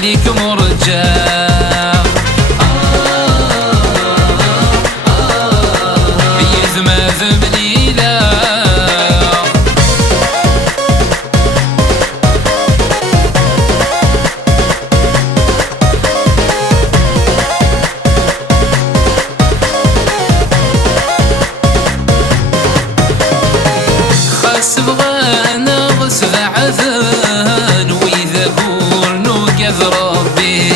شحاليك مرجع يزمازم ليلة خاص بغانا غصب عذان وإذا قولنو كذ ربي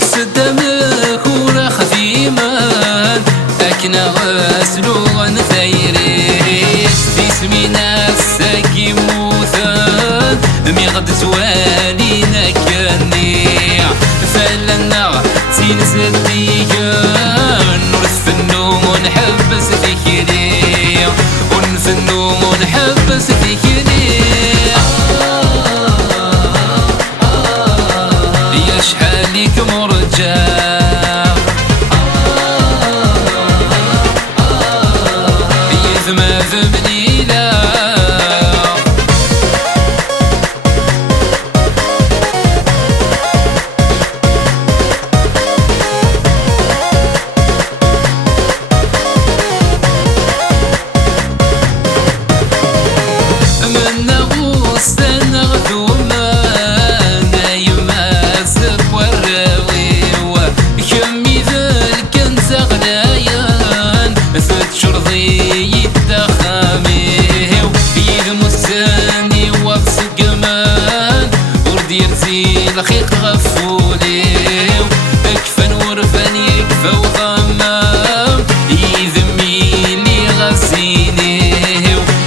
كسدمك ولا خفيمان أكنا غسلو غنثيريش في سمينا الساكي موثان ميغد توالينا كنيع فلنا تينزل ديان ونفنو ونحبس فكري ونفنو ونحبس فكري يا شحاليك مرجع يزمازم ليلة من نغوص نغثوما نايم أسر والراوي كمي ذلك انت غلايان فتشر ضي الدخامي يذمو الثاني وفس قمان وردير زي الخيق غفولي اكفن ورفن يكفى وغمام يذمي لي غسيني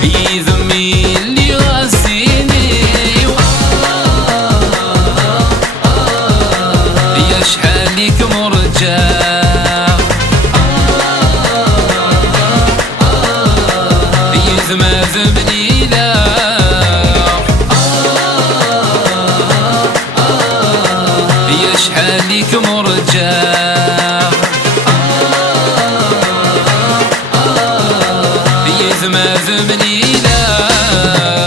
يذمي لي غسيني يا شحاليك مرجع يزمازم ليلة يا شحاليك مرجع يزمازم ليلة